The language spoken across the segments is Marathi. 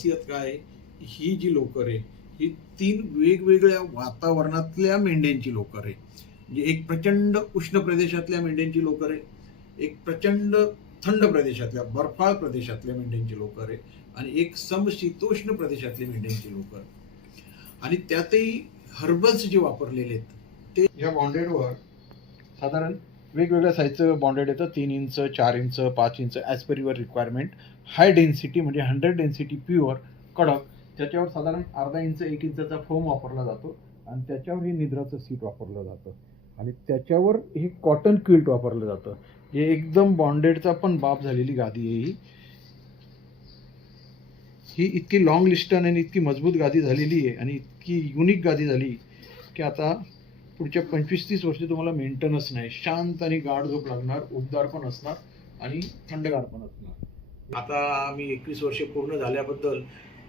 खासियत काय? ही जी लोकर आहे ही तीन वेगवेगळ्या वातावरणातल्या मेंढ्यांची लोकर आहे म्हणजे एक प्रचंड उष्ण प्रदेशातल्या मेंढ्यांची लोकर आहे एक प्रचंड थंड प्रदेशातल्या बर्फाळ प्रदेशातल्या मेंढ्यांची लोकर आहे आणि एक समशीतोष्ण प्रदेशातल्या मेंढ्यांची लोकर आणि त्यातही हर्बल्स जे वापरलेले आहेत ते या बॉन्डेडवर साधारण वेगवेगळ्या साईजचं बॉन्डेड येतं. तीन इंच चार इंच पाच inch as per your requirement high density म्हणजे हंड्रेड डेन्सिटी प्युअर कडक त्याच्यावर साधारण अर्धा इंच एक इंचाचा फोम वापरला जातो आणि त्याच्यावर हे निद्राचं सीट वापरलं जातं. आणि त्याच्यावर हे कॉटन क्विल्ट वापरलं जातं. हे एकदम बॉन्डेडचा पण बाप झालेली गादी आहे ही. ही इतकी लॉंग लिस्टन आणि इतकी मजबूत गादी झालेली आहे आणि इतकी युनिक गादी झाली की आता पुढच्या पंचवीस तीस वर्षी तुम्हाला मेंटेनन्स नाही. शांत आणि गाढ झोप लागणार उबदार पण असणार आणि थंडगार पण असणार. आता आम्ही एकवीस वर्षे पूर्ण झाल्याबद्दल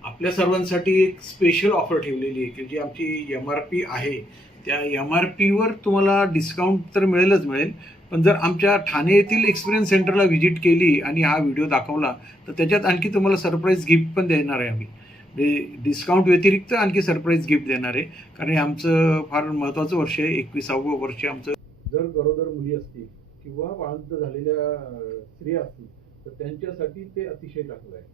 आपल्या सर्वांसाठी एक स्पेशल ऑफर ठेवलेली आहे की जी आमची एम आर पी आहे. त्या एम आर पीवर तुम्हाला डिस्काउंट तर मिळेलच मिळेल पण जर आमच्या ठाणे येथील एक्सपिरियन्स सेंटरला व्हिजिट केली आणि हा व्हिडिओ दाखवला तर त्याच्यात आणखी तुम्हाला सरप्राईज गिफ्ट पण देणार आहे आम्ही. म्हणजे डिस्काउंट व्यतिरिक्त आणखी सरप्राईज गिफ्ट देणार आहे कारण हे आमचं फार महत्त्वाचं वर्ष आहे एकविसावं वर्ष आमचं. जर गरोदर मुली असतील किंवा बाळंत झालेल्या स्त्रिया असतील तर त्यांच्यासाठी ते अतिशय चांगलं आहे.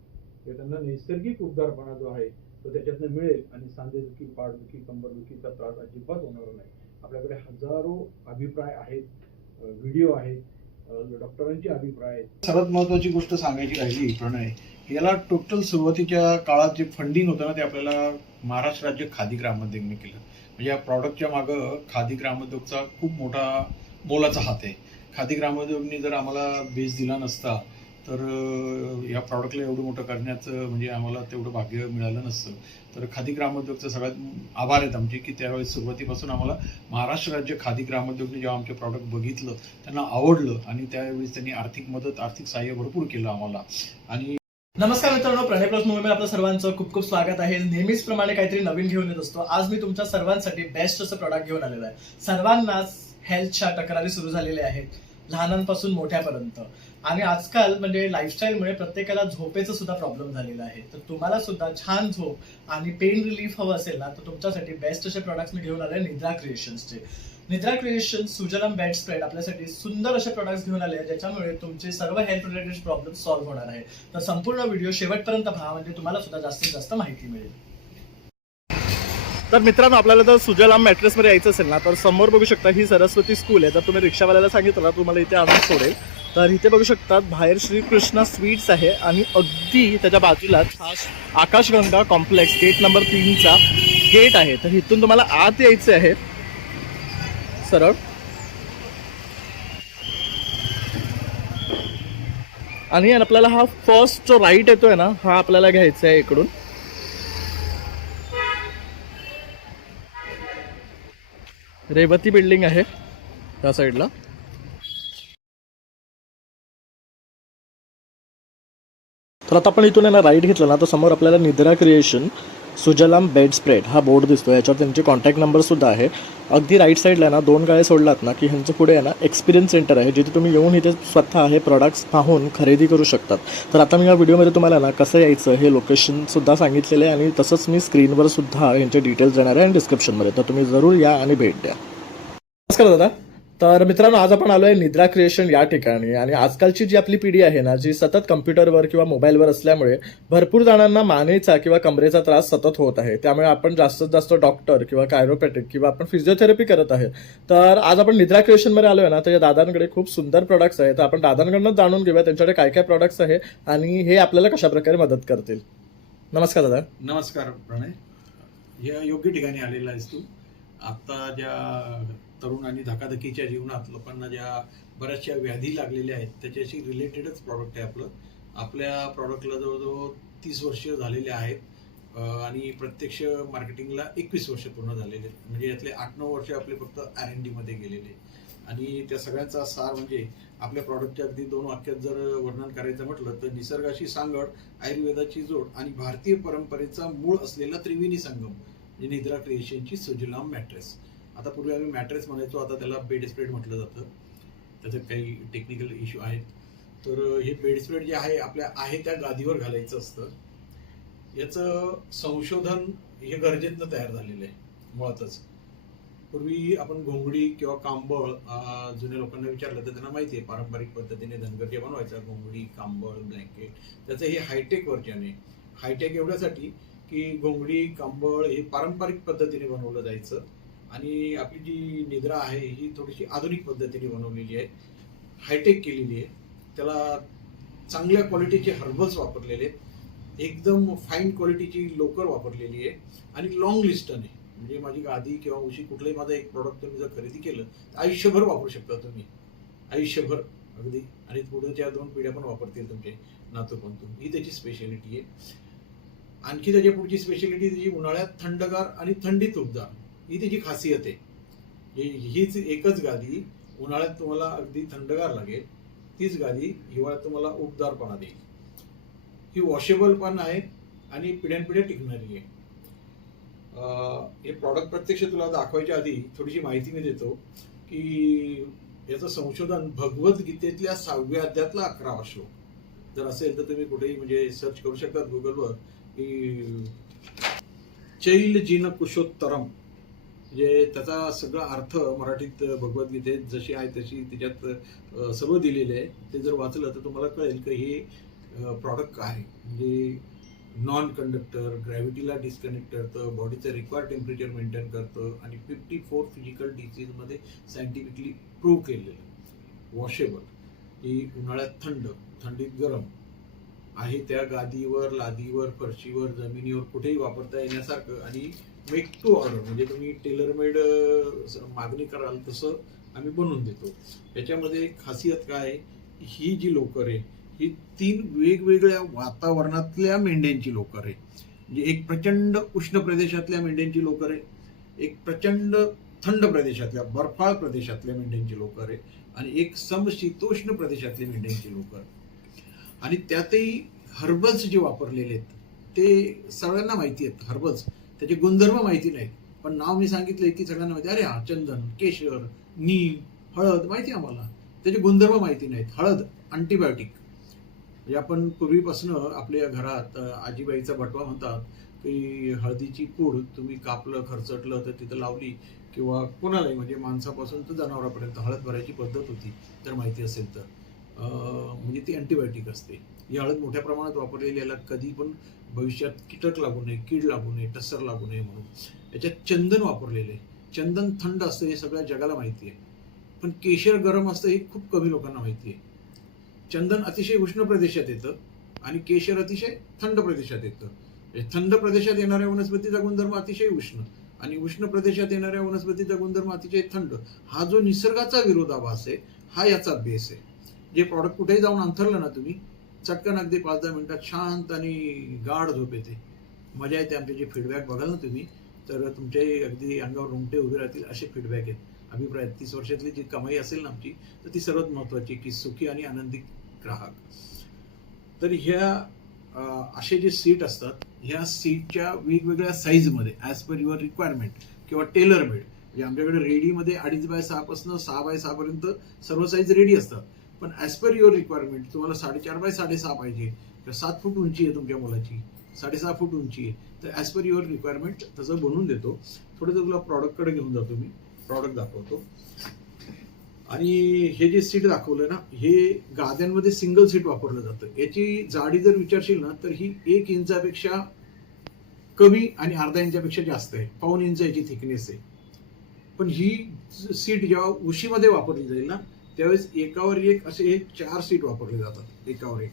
ते त्यांना नैसर्गिक उबदारपणा जो आहे तो त्याच्यातनं मिळेल आणि सांधेदुखी पाठदुखी कंबरदुखीचा त्रास अजिबात होणार नाही. आपल्याकडे हजारो अभिप्राय आहेत व्हिडिओ आहेत डॉक्टरांचे अभिप्राय आहेत. सर्वात महत्वाची गोष्ट सांगायची राहिली प्रणय याला टोटल सुरुवातीच्या काळात जे फंडिंग होतं ना ते आपल्याला महाराष्ट्र राज्य खादी ग्रामोद्योगने केलं. म्हणजे या प्रॉडक्टच्या मागं खादी ग्रामोद्योगचा खूप मोठा मोलाचा हात आहे. खादी ग्रामोद्योगने जर आम्हाला बेस दिला नसता तर या प्रॉडक्टला एवढं मोठं करण्याचं म्हणजे आम्हाला तेवढं भाग्य मिळालं नसतं. तर खादी ग्रामोद्योगचं सगळ्यात आभार आहेत आमचे की त्यावेळेस सुरुवातीपासून आम्हाला महाराष्ट्र राज्य खादी ग्रामोद्योगने जेव्हा आमचे प्रॉडक्ट बघितलं त्यांना आवडलं आणि त्यावेळेस त्यांनी आर्थिक मदत आर्थिक सहाय्य भरपूर केलं आम्हाला. आणि नमस्कार मित्रांनो प्रणय प्लस मुंबईमध्ये आपलं सर्वांचं खूप खूप स्वागत आहे. नेहमीच प्रमाणे काहीतरी नवीन घेऊन येत असतो. आज मी तुमच्या सर्वांसाठी बेस्ट असं प्रॉडक्ट घेऊन आलेलं आहे. सर्वांनाच हेल्थच्या तक्रारी सुरू झालेल्या आहेत. लहानांपासून मोठ्यापर्यंत. आणि आजकाल म्हणजे लाईफस्टाईलमुळे प्रत्येकाला झोपेचा सुद्धा प्रॉब्लेम झालेला आहे. तर तुम्हाला सुद्धा छान झोप आणि पेन रिलीफ हवं असेल ना तर तुमच्यासाठी बेस्ट असे प्रॉडक्ट्स मी घेऊन आले निद्रा क्रिएशन्सचे निद्रा क्रिएशन सुजलम बेड स्प्रेड आपल्यासाठी सुंदर असे प्रॉडक्ट्स घेऊन आले ज्याच्यामुळे तुमचे सर्व हेल्थ रिलेटेड प्रॉब्लेम सॉल्व्ह होणार आहे तर संपूर्ण व्हिडिओ शेवटपर्यंत पहा म्हणजे तुम्हाला सुद्धा जास्तीत जास्त माहिती मिळेल. तर मित्रांनो आपल्याला जर सुजलाम मॅट्रेसमध्ये यायचं असेल ना तर समोर बघू शकता ही सरस्वती स्कूल आहे. तर तुम्ही रिक्षावाल्याला सांगितलं तुम्हाला इथे आणून सोडेल. तर इथे बघू शकतात बाहेर श्रीकृष्णा स्वीट्स आहे आणि अगदी त्याच्या बाजूलाच हा आकाशगंगा कॉम्प्लेक्स गेट नंबर तीनचा गेट आहे. तर इथून तुम्हाला आत यायचे आहे. सरळ. आणि आपल्याला हा फर्स्ट जो राईट येतोय ना हा आपल्याला घ्यायचा आहे इकडून. रेवती बिल्डिंग आहे त्या साईडला तर आता आपण इथून यांना राईट घेतलं ना तर समोर आपल्याला Nidra creation Sujalam bed spread हा बोर्ड दिसतो याच्यावर त्यांचे कॉन्टॅक्ट नंबरसुद्धा आहे. अगदी राईट साईडला ना दोन गाळे सोडलात ना की ह्यांचं पुढे आहे ना एक्सपिरियन्स सेंटर आहे जिथे तुम्ही येऊन इथे स्वतः हे प्रॉडक्ट्स पाहून खरेदी करू शकतात. तर आता मी या व्हिडिओमध्ये तुम्हाला ना कसं यायचं हे लोकेशनसुद्धा सांगितलेलं आहे आणि तसंच मी स्क्रीनवर सुद्धा यांचे डिटेल्स देणार आहे आणि डिस्क्रिप्शनमध्ये तर तुम्ही जरूर या आणि भेट द्या. नमस्कार दादा. तर मित्रांनो आज आपण आलोय निद्रा क्रिएशन या ठिकाणी. आणि आजकालची जी आपली पिढी आहे ना जी सतत कम्प्युटरवर किंवा मोबाईलवर असल्यामुळे भरपूर जणांना मानेचा किंवा कमरेचा त्रास सतत होत आहे. त्यामुळे आपण जास्तीत जास्त डॉक्टर किंवा कायरोपॅटिक किंवा आपण फिजिओथेरपी करत आहे. तर आज आपण निद्रा क्रिएशनमध्ये आलोय ना तर या दादांकडे खूप सुंदर प्रोडक्ट्स आहेत. तर आपण दादांकडनं जाणून घेऊया त्यांच्याकडे काय काय प्रोडक्ट्स आहे आणि हे आपल्याला कशा प्रकारे मदत करतील. नमस्कार दादा. नमस्कार प्रणय. योग्य ठिकाणी आलेला आहेस तू. आता ज्या तरुण आणि धकाधकीच्या जीवनात लोकांना ज्या बऱ्याचशा व्याधी लागलेल्या आहेत त्याच्याशी रिलेटेडच प्रॉडक्ट आहे आपलं. आपल्या प्रॉडक्टला जवळजवळ तीस वर्ष झालेले आहेत आणि प्रत्यक्ष मार्केटिंगला एकवीस वर्ष पूर्ण झालेले आहेत. म्हणजे यातले आठ नऊ वर्ष आपले फक्त आर एन डीमध्ये गेलेले आणि त्या सगळ्यांचा सार म्हणजे आपल्या प्रॉडक्टच्या अगदी दोन वाक्यात जर वर्णन करायचं म्हटलं तर निसर्गाशी सांगड आयुर्वेदाची जोड आणि भारतीय परंपरेचा मूळ असलेला त्रिवेणी संगम म्हणजे निद्रा क्रिएशनची सुजलाम मॅट्रेस आता पूर्वी आम्ही मॅट्रेस म्हणायचो आता त्याला बेड स्प्रेड म्हटलं जातं. त्याचे काही टेक्निकल इश्यू आहेत. तर हे बेड स्प्रेड जे आहे आपल्या आहे त्या गादीवर घालायचं असतं. याचं संशोधन हे गरजेतनं तयार झालेलं आहे मुळातच. पूर्वी आपण घोंगडी किंवा कांबळ जुन्या लोकांना विचारलं तर त्यांना माहिती आहे पारंपरिक पद्धतीने धनगर जे बनवायचा घोंगडी कांबळ ब्लँकेट त्याचं हे हायटेक वर्जन आहे. हायटेक एवढ्यासाठी की घोंगडी कांबळ हे पारंपरिक पद्धतीने बनवलं जायचं. आणि आपली जी निद्रा आहे ही थोडीशी आधुनिक पद्धतीने बनवलेली आहे. हायटेक केलेली आहे. त्याला चांगल्या क्वालिटीचे हर्बल्स वापरलेले आहेत. एकदम फाईन क्वालिटीची लोकर वापरलेली आहे. आणि लॉंग लिस्टन आहे म्हणजे माझी गादी किंवा उशी कुठलंही माझं एक प्रॉडक्ट तुम्ही जर खरेदी केलं तर आयुष्यभर वापरू शकता तुम्ही. आयुष्यभर अगदी. आणि पुढच्या दोन पिढ्या पण वापरतील तुमचे नातू पंतू ही त्याची स्पेशालिटी आहे. आणखी त्याच्या पुढची स्पेशालिटी त्याची उन्हाळ्यात थंडगार आणि थंडीत उबदार. ही त्याची खासियत आहे. हीच एकच गादी उन्हाळ्यात तुम्हाला अगदी थंडगार लागेल. तीच गादी हिवाळ्यात तुम्हाला उबदारपणा देईल. ही वॉशेबल पण आहे आणि पिढ्यानपिढ्या टिकणारी आहे. हे प्रॉडक्ट प्रत्यक्ष तुला दाखवायच्या आधी थोडीशी माहिती मी देतो की याचं संशोधन भगवद्गीतेतल्या सहाव्या अध्यातला अकरावा श्लोक. जर असेल तर तुम्ही कुठेही म्हणजे सर्च करू शकतात गुगलवर की चैल जिन कुशोत्तरम म्हणजे त्याचा सगळा अर्थ मराठीत भगवद्गीतेत जशी आहे तशी त्याच्यात अ, सर्व दिलेले आहे. ते जर वाचलं तर तुम्हाला कळेल की हे प्रॉडक्ट काय? आहे म्हणजे नॉन कंडक्टर ग्रॅव्हिटीला डिस्कनेक्ट करतं बॉडीचं रिक्वायर्ड टेम्परेचर मेंटेन करतं आणि फिफ्टी फोर फिजिकल डिसीजमध्ये सायंटिफिकली प्रूव्ह केलेलं वॉशेबल ही उन्हाळ्यात थंड थंडीत गरम. आहे त्या गादीवर लादीवर फरशीवर जमिनीवर कुठेही वापरता येण्यासारखं आणि मेक टू ऑर्डर म्हणजे तुम्ही टेलरमेड मागणी कराल तसं आम्ही बनवून देतो. याच्यामध्ये खासियत काय? आहे? ही जी लोकर आहे ही तीन वेगवेगळ्या वातावरणातल्या मेंढ्यांची लोकर आहे म्हणजे एक प्रचंड उष्ण प्रदेशातल्या मेंढ्यांची लोकर आहे एक प्रचंड थंड प्रदेशातल्या बर्फाळ प्रदेशातल्या मेंढ्यांची लोकर आहे आणि एक समशीतोष्ण प्रदेशातली मेंढ्यांची लोकर आणि त्यातही हर्बल्स जे वापरलेले आहेत ते सगळ्यांना माहिती आहेत हर्बल्स त्याचे गुणधर्म माहिती नाहीत. पण नाव मी सांगितलंय की सगळ्यांना माहिती अरे हा चंदन केशर नीम हळद माहिती आहे आम्हाला. त्याचे गुणधर्म माहिती नाहीत. हळद अँटीबायोटिक म्हणजे आपण पूर्वीपासनं आपल्या घरात आजीबाईचा बटवा म्हणतात की हळदीची पूड तुम्ही कापलं खरचटलं तर तिथं लावली किंवा कोणालाही म्हणजे माणसापासून तर जनावरापर्यंत हळद भरायची पद्धत होती जर माहिती असेल तर. म्हणजे ती अँटीबायोटिक असते. ही हळद मोठ्या प्रमाणात वापरलेली याला कधी पण भविष्यात कीटक लागू नये कीड लागू नये टसर लागू नये म्हणून. याच्यात चंदन वापरलेलं आहे. चंदन थंड असतं हे सगळ्या जगाला माहिती आहे. पण केशर गरम असतं हे खूप कमी लोकांना माहिती आहे. चंदन अतिशय उष्ण प्रदेशात येतं आणि केशर अतिशय थंड प्रदेशात येतं. म्हणजे थंड प्रदेशात येणाऱ्या वनस्पतीचा गुणधर्म अतिशय उष्ण आणि उष्ण प्रदेशात येणाऱ्या वनस्पतीचा गुणधर्म अतिशय थंड. हा जो निसर्गाचा विरोधाभास आहे हा याचा बेस आहे. जे प्रॉडक्ट कुठेही जाऊन अंथरलं ना तुम्ही चटकन अगदी पाच दहा मिनटात शांत आणि गाढ झोप येते. मजा येते आमचे जे फीडबॅक बघाल ना तुम्ही तर तुमच्याही अगदी अंगावर रुमटे उभे राहतील असे फीडबॅक आहेत. अभिप्राय तीस वर्षातली जी कमाई असेल ना आमची तर ती सर्वात महत्त्वाची की सुखी आणि आनंदी ग्राहक. तर ह्या असे जे सीट असतात ह्या सीटच्या वेगवेगळ्या साईजमध्ये ॲज पर युअर रिक्वायरमेंट किंवा टेलर मेड म्हणजे आमच्याकडे रेडीमध्ये अडीच बाय सहापासून सहा बाय सहापर्यंत सर्व साईज रेडी असतात. पण ॲज पर युअर रिक्वायरमेंट तुम्हाला साडेचार बाय साडेसहा पाहिजे. किंवा सात फूट उंची आहे तुमच्या मुलाची. साडेसहा फूट उंची आहे. तर ॲज पर युअर रिक्वायरमेंट तसं बनवून देतो. थोडं तुला प्रॉडक्टकडे घेऊन जातो मी. प्रॉडक्ट दाखवतो. आणि हे जे सीट दाखवलं ना हे गाद्यांमध्ये सिंगल सीट वापरलं जातं. याची जाडी जर विचारशील ना तर ही एक इंचापेक्षा कमी आणि अर्धा इंचापेक्षा जास्त आहे. पाऊन इंच याची थिकनेस आहे. पण ही सीट जेव्हा उशीमध्ये वापरली जाईल ना त्यावेळेस एकावर एक असे हे चार सीट वापरले जातात. एकावर एक.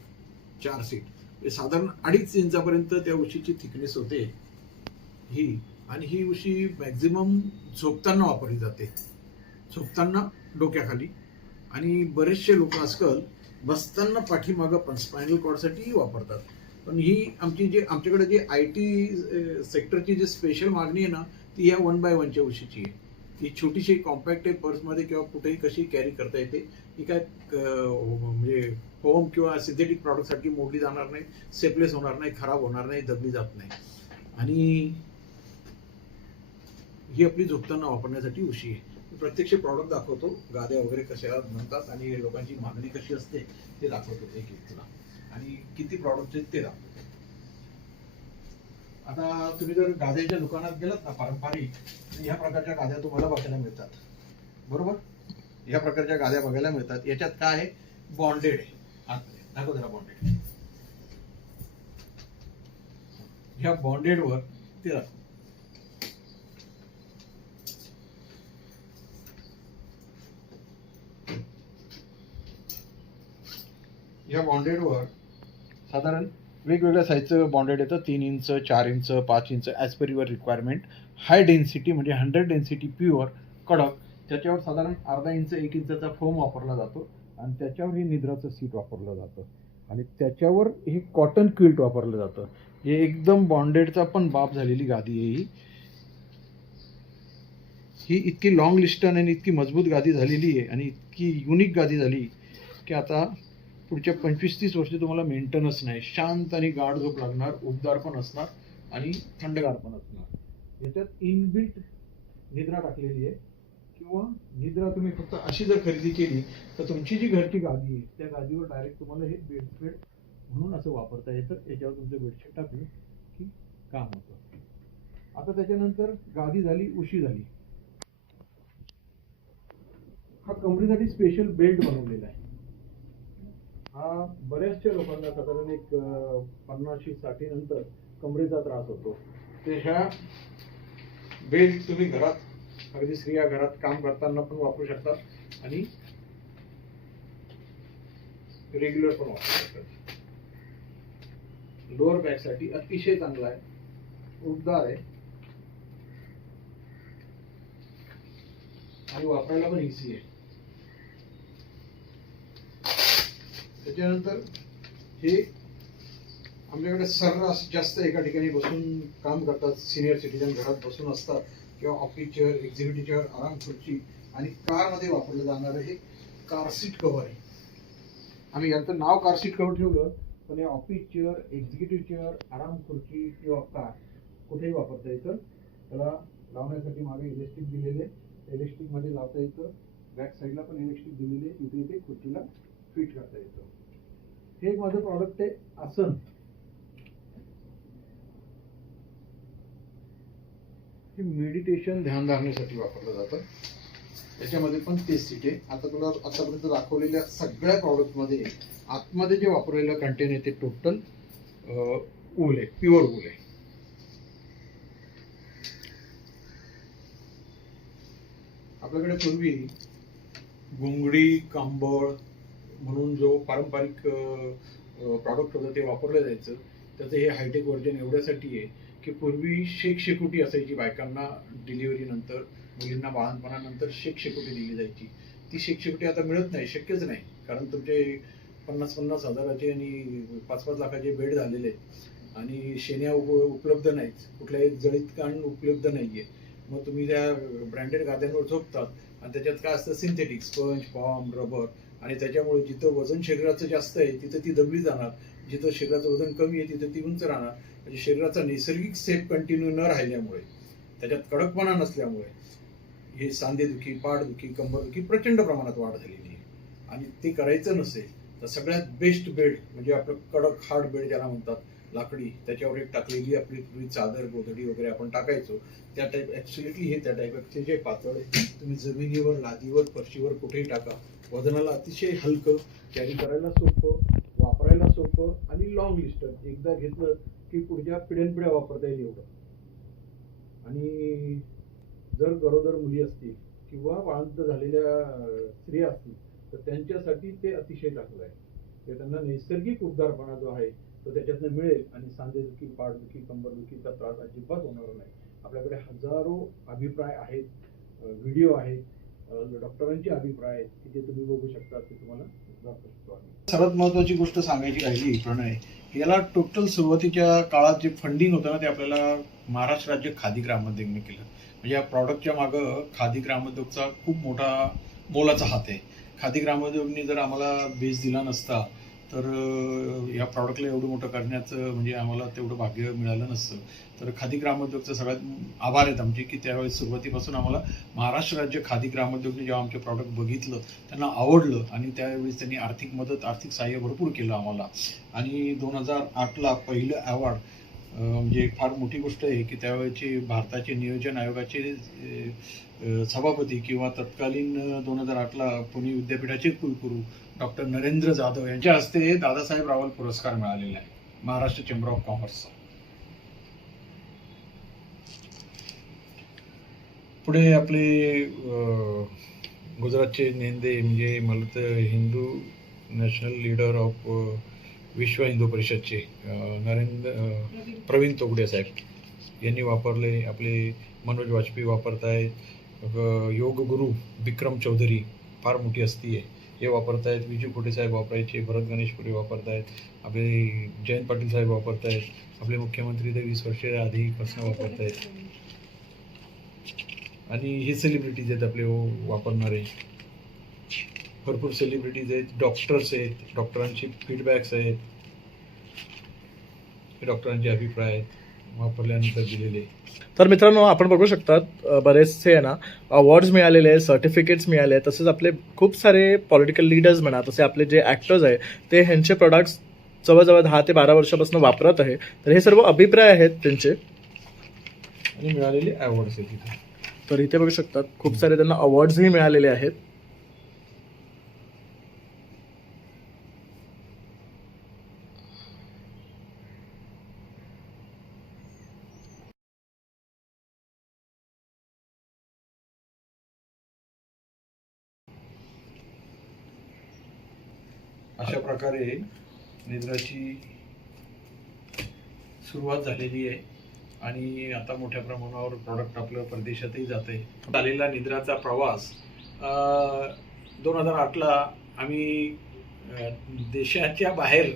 चार सीट म्हणजे साधारण अडीच इंचापर्यंत त्या उशीची थिकनेस होते. ही आणि ही उशी मॅक्झिमम झोपताना वापरली जाते. झोपताना डोक्याखाली. आणि बरेचसे लोक आजकाल बसताना पाठीमागं पण स्पायनल कॉर्डसाठीही वापरतात. पण ही आमची जे आमच्याकडे जे आय टी सेक्टरची जी स्पेशल मागणी आहे ना ती या वन बाय वनच्या उशीची आहे. ही छोटीशी कॉम्पॅक्ट आहे पर्समध्ये किंवा कुठेही कशी कॅरी करता येते ही काय म्हणजे होम किंवा सिंथेटिक प्रॉडक्टसाठी मोडली जाणार नाही सेपलेस होणार नाही खराब होणार नाही दबली जात नाही. आणि ही आपली झोपताना वापरण्यासाठी उशी आहे. मी प्रत्यक्ष प्रॉडक्ट दाखवतो गाद्या वगैरे कशा म्हणतात आणि लोकांची मागणी कशी असते ते दाखवतो एक एक तुला. आणि किती प्रॉडक्ट आहेत ते दाखवतो आता तुम्ही जर गाद्याच्या दुकानात गेलात ना पारंपरिक या प्रकारच्या गाद्या तुम्हाला बघायला मिळतात. बरोबर? या प्रकारच्या गाद्या बघायला मिळतात. याच्यात काय आहे? बॉन्डेड आहे. दाखव जरा बॉन्डेड ह्या बॉन्डेड वर ते दाखव या बॉन्डेड वर साधारण वेगवेगळ्या साईजचं बॉन्डेड येतं. तीन इंच चार इंच पाच inch as per your requirement high density म्हणजे हंड्रेड डेन्सिटी प्युअर कडक. त्याच्यावर साधारण अर्धा इंच एक इंचाचा फोम वापरला जातो. आणि त्याच्यावर हे निद्राचं सीट वापरलं जातं. आणि त्याच्यावर हे कॉटन क्विल्ट वापरलं जातं. हे एकदम बॉन्डेडचा पण बाप झालेली गादी आहे ही. ही इतकी लॉंग लिस्टन आणि इतकी मजबूत गादी झालेली आहे. आणि इतकी युनिक गादी झाली की आता पुढच्या पंचवीस तीस वर्ष तुम्हाला मेंटेनन्स नाही. शांत आणि गाढ झोप लागणार उबदार पण असणार आणि थंडगार पण असणार. याच्यात इनबिल्ट निद्रा टाकलेली आहे. किंवा निद्रा तुम्ही फक्त अशी जर खरेदी केली तर तुमची जी घरची गादी आहे त्या गादीवर डायरेक्ट तुम्हाला हे बेडस्प्रेड म्हणून असं वापरता येतं. याच्यावर तुमचं बेडशीट टाकलं की काम होतं. आता त्याच्यानंतर गादी झाली उशी झाली. हा कमरेसाठी स्पेशल बेल्ट बनवलेला आहे. हा बऱ्याचशा लोकांना साधारण एक पन्नाशी साठी नंतर कमरेचा त्रास होतो. ते ह्या बेल तुम्ही घरात अगदी स्त्रिया घरात काम करताना पण वापरू शकतात आणि रेग्युलर पण वापरू शकतात. लोअर बॅकसाठी अतिशय चांगला आहे. उबदार आहे. आणि वापरायला पण इझी आहे. त्याच्यानंतर हे आमच्याकडे सर्रास जास्त एका ठिकाणी बसून काम करतात. सिनियर सिटीजन घरात बसून असतात किंवा ऑफिस चेअर एक्झिक्युटिव्ह चेअर आराम खुर्ची आणि कारमध्ये वापरलं जाणारं हे कारसीट कव्हर आहे. आम्ही यांचं नाव कारसीट कव्हर ठेवलं पण हे ऑफिस चेअर एक्झिक्युटिव्ह चेअर आराम खुर्ची किंवा कार कुठेही वापरता येतं. त्याला लावण्यासाठी मागे इलेक्ट्रिक दिलेले इलेक्ट्रिकमध्ये लावता येतं. बॅक साईडला पण इलेक्ट्रिक दिलेले इथे इथे खुर्चीला फिट करता येतं. हे एक माझं प्रॉडक्ट आहे आसन हे मेडिटेशन ध्यान धारणेसाठी वापरलं जातं. त्याच्यामध्ये पण तेच सीट आहे. आता तुला आतापर्यंत दाखवलेल्या सगळ्या प्रॉडक्टमध्ये आतमध्ये जे वापरलेलं कंटेन आहे ते टोटल ऊल आहे प्युअर ऊल आहे. आपल्याकडे पूर्वी घुंगडी कांबळ म्हणून जो पारंपरिक प्रॉडक्ट होतं ते वापरलं जायचं. त्याचं हे हायटेक व्हर्जन एवढ्यासाठी आहे की पूर्वी शेक शेकुटी असायची बायकांना डिलिव्हरी नंतर मुलींना बाळणपणानंतर शेक शेकुटी दिली जायची. ती शेक शेकुटी आता मिळत नाही शक्यच नाही. कारण तुमचे पन्नास पन्नास हजाराचे आणि पाच पाच लाखाचे बेड झालेले आहेत. आणि शेण्या उप उपलब्ध नाहीत. कुठल्याही जळीत कान उपलब्ध नाहीये. मग तुम्ही त्या ब्रँडेड गाद्यांवर झोपतात आणि त्याच्यात काय असतं? सिंथेटिक स्पंज फॉर्म रबर आणि त्याच्यामुळे जिथं वजन शरीराचं जास्त आहे तिथं ती दबली जाणार. जिथं शरीराचं वजन कमी आहे तिथं ती उंच राहणार. म्हणजे शरीराचा नैसर्गिक सेप कंटिन्यू न राहिल्यामुळे त्याच्यात कडकपणा नसल्यामुळे हे सांधेदुखी पाठदुखी कंबरदुखी प्रचंड प्रमाणात वाढ झालेली आहे. आणि ते करायचं नसेल तर सगळ्यात बेस्ट बेड म्हणजे आपलं कडक हार्ड बेड ज्याला म्हणतात लाकडी. त्याच्यावर एक टाकलेली आपली पूर्वी चादर गोधडी वगैरे आपण टाकायचो. त्या टाईप ऍक्च्युली हे त्या टाईप जे पातळ आहे तुम्ही जमिनीवर लादीवर फरशीवर कुठेही टाका. वजनाला अतिशय हलकं कॅरी करायला सोपं वापरायला सोपं आणि लॉंग लिस्टर एकदा घेतलं की पुढच्या पिढ्यानपिढ्या वापरता येईल एवढं. आणि जर गरोदर मुली असतील किंवा बाळंत झालेल्या स्त्रिया असतील तर त्यांच्यासाठी ते अतिशय चांगलं आहे. ते त्यांना नैसर्गिक उद्धारपणा जो आहे तो त्याच्यातनं मिळेल आणि सांधेदुखी पाठदुखी कंबरदुखीचा त्रास अजिबात होणार नाही. आपल्याकडे हजारो अभिप्राय आहेत व्हिडिओ आहेत डॉक्टरांचे अभिप्राय आहेत की ते तुम्ही बघू शकता ते तुम्हाला दाखवू शकतो आम्ही सर्वात महत्वाची गोष्ट सांगायची राहिली प्रणय याला टोटल सुरुवातीच्या काळात जे फंडिंग होतं ना ते आपल्याला महाराष्ट्र राज्य खादी ग्रामोद्योगने केलं. म्हणजे या प्रॉडक्टच्या मागं खादी ग्रामोद्योगचा खूप मोठा मोलाचा हात आहे. खादी ग्रामोद्योगने जर आम्हाला बेस दिला नसता तर या प्रॉडक्टला एवढं मोठं करण्याचं म्हणजे आम्हाला तेवढं भाग्य मिळालं नसतं. तर खादी ग्रामोद्योगचं सगळ्यात आभार आहेत आमचे की त्यावेळेस सुरुवातीपासून आम्हाला महाराष्ट्र राज्य खादी ग्रामोद्योगने जेव्हा आमचे प्रॉडक्ट बघितलं त्यांना आवडलं आणि त्यावेळेस त्यांनी आर्थिक मदत आर्थिक सहाय्य भरपूर केलं आम्हाला. आणि दोन हजार आठला पहिलं अवॉर्ड म्हणजे फार मोठी गोष्ट आहे की त्यावेळेचे भारताचे नियोजन आयोगाचे सभापती किंवा तत्कालीन दोन हजार आठला पुणे विद्यापीठाचे कुलगुरू डॉक्टर नरेंद्र जाधव यांच्या हस्ते दादासाहेब रावल पुरस्कार मिळालेला आहे महाराष्ट्र चेंबर ऑफ कॉमर्सचा पुढे आपले गुजरातचे नेंदे म्हणजे मला तर हिंदू नॅशनल लीडर ऑफ विश्व हिंदू परिषदचे नरेंद्र प्रवीण तोगडे साहेब यांनी वापरले आपले मनोज वाजपेयी वापरत आहेत योग गुरु विक्रम चौधरी फार मोठी हस्ती आहे. हे वापरत आहेत विजू खोटे साहेब वापरायचे भरत गणेशपुरी वापरत आहेत आपले जयंत पाटील साहेब वापरत आहेत आपले मुख्यमंत्री ते वीस वर्ष आधीपासून वापरत आहेत आणि हे सेलिब्रिटीज आहेत आपले वापरणारे. भरपूर सेलिब्रिटीज आहेत डॉक्टर्स आहेत डॉक्टरांचे फीडबॅक्स आहेत. हे डॉक्टरांचे अभिप्राय आहेत. वापरल्यानंतर दिलेले. तर मित्रांनो आपण बघू शकतात बरेचसे आहे ना अवॉर्ड्स मिळालेले आहेत सर्टिफिकेट्स मिळाले आहेत तसेच आपले खूप सारे पॉलिटिकल लीडर्स म्हणा तसे आपले जे ॲक्टर्स आहे ते ह्यांचे प्रोडक्ट्स जवळजवळ दहा ते बारा वर्षापासून वापरत आहे. तर हे सर्व अभिप्राय आहेत त्यांचे. आणि मिळालेले अवॉर्ड्स आहेत तिथे तर इथे बघू शकतात खूप सारे त्यांना अवॉर्ड्सही मिळालेले आहेत. अशा प्रकारे निद्राची सुरुवात झालेली आहे. आणि आता मोठ्या प्रमाणावर प्रॉडक्ट आपलं परदेशातही जात आहे झालेला निद्राचा प्रवास दोन हजार आठला आम्ही देशाच्या बाहेर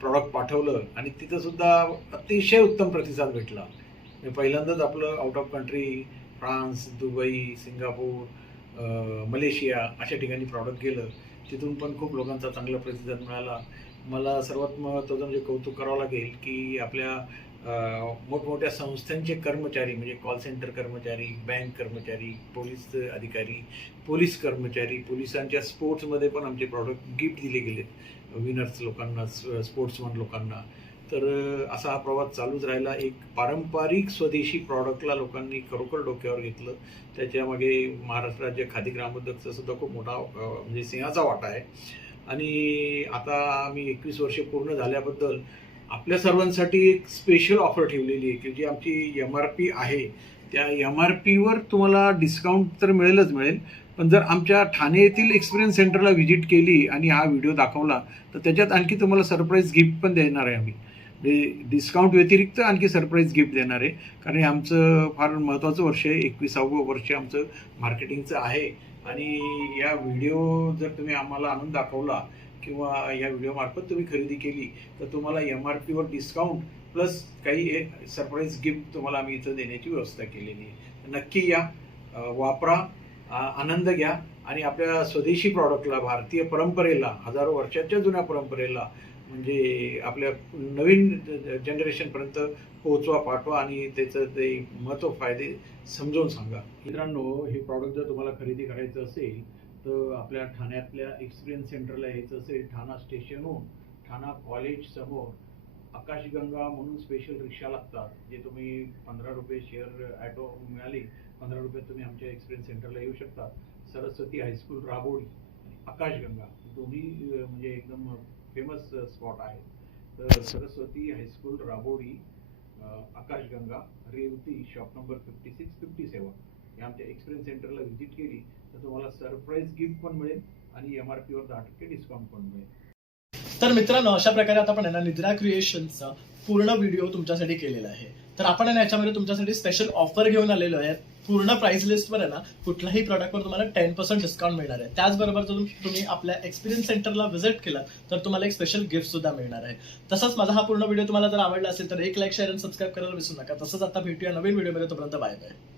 प्रॉडक्ट पाठवलं आणि तिथं सुद्धा अतिशय उत्तम प्रतिसाद भेटला. म्हणजे पहिल्यांदाच आपलं out of country France Dubai Singapore Malaysia अशा ठिकाणी प्रॉडक्ट गेलं. तिथून पण खूप लोकांचा चांगला प्रतिसाद मिळाला. मला सर्वात महत्त्वाचं म्हणजे कौतुक करावं लागेल की आपल्या मोठमोठ्या संस्थांचे कर्मचारी म्हणजे कॉल सेंटर कर्मचारी बँक कर्मचारी पोलीस अधिकारी पोलीस कर्मचारी पोलिसांच्या स्पोर्ट्समध्ये पण आमचे प्रॉडक्ट गिफ्ट दिले गेलेत. विनर्स लोकांना स्पोर्ट्समन लोकांना. तर असा हा प्रवास चालूच राहिला. एक पारंपरिक स्वदेशी प्रॉडक्टला लोकांनी खरोखर डोक्यावर घेतलं. त्याच्यामागे महाराष्ट्र राज्य खादी ग्रामोद्योगचा सुद्धा खूप मोठा म्हणजे सिंहाचा वाटा आहे. आणि आता आम्ही एकवीस वर्षे पूर्ण झाल्याबद्दल आपल्या सर्वांसाठी एक स्पेशल ऑफर ठेवलेली आहे की जी आमची एम आर पी आहे. त्या एम आर पीवर तुम्हाला डिस्काउंट तर मिळेलच मिळेल. पण जर आमच्या ठाणे येथील एक्सपिरियन्स सेंटरला व्हिजिट केली आणि हा व्हिडिओ दाखवला तर त्याच्यात आणखी तुम्हाला सरप्राईज गिफ्ट पण देणार आहे आम्ही. डिस्काउंट व्यतिरिक्त आणखी सरप्राईज गिफ्ट देणार आहे. कारण हे आमचं फार महत्त्वाचं वर्ष आहे. एकविसावं वर्ष आमचं मार्केटिंगचं आहे. आणि या व्हिडिओ जर तुम्ही आम्हाला आणून दाखवला किंवा या व्हिडिओमार्फत तुम्ही खरेदी केली तर तुम्हाला एम आर पीवर डिस्काउंट प्लस काही एक सरप्राईज गिफ्ट तुम्हाला आम्ही इथं देण्याची व्यवस्था केलेली आहे. नक्की या वापरा आनंद घ्या. आणि आपल्या स्वदेशी प्रॉडक्टला भारतीय परंपरेला हजारो वर्षाच्या जुन्या परंपरेला म्हणजे आपल्या नवीन जनरेशनपर्यंत पोहोचवा पाठवा आणि त्याचं ते महत्त्व फायदे समजून सांगा. मित्रांनो हे प्रॉडक्ट जर तुम्हाला खरेदी करायचं असेल तर आपल्या ठाण्यातल्या एक्सपिरियन्स सेंटरला यायचं असेल ठाणा स्टेशनहून ठाणा कॉलेज समोर आकाशगंगा म्हणून स्पेशल रिक्षा लागतात जे तुम्ही पंधरा रुपये शेअर ॲटो मिळाली पंधरा रुपये तुम्ही आमच्या एक्सपिरियन्स सेंटरला येऊ शकता. सरस्वती हायस्कूल राबोडी आकाशगंगा दोन्ही म्हणजे एकदम फेमस स्पॉट आहे. तर सरस्वती हायस्कूल राबोडी अं, Akashganga Revati shop number fifty six fifty seven या आमच्या एक्सपिरियन्स सेंटरला व्हिजिट केली. तर तुम्हाला सरप्राईज गिफ्ट पण मिळेल आणि एम आर पीवर दहा टक्के डिस्काउंट पण मिळेल. तर मित्रांनो अशा प्रकारे आता आपण आहे ना निद्रा क्रिएशनचा पूर्ण व्हिडिओ तुमच्यासाठी केलेला आहे. तर आपण याच्यामध्ये तुमच्यासाठी स्पेशल ऑफर घेऊन आलेलो आहे. पूर्ण प्राइस लिस्टवर आहे ना कुठल्याही प्रॉडक्टवर तुम्हाला टेन पर्सेंट डिस्काउंट मिळणार आहे. त्याचबरोबर जर तुम्ही आपल्या एक्सपिरियन्स सेंटरला व्हिजिट केला तर तुम्हाला एक स्पेशल गिफ्ट सुद्धा मिळणार आहे. तसंच माझा हा पूर्ण व्हिडिओ तुम्हाला जर आवडला असेल तर एक लाईक शेअर आणि सबस्क्राईब करायला विसरू नका. तसंच आता भेटूया नवीन व्हिडिओमध्ये तोपर्यंत बाय बाय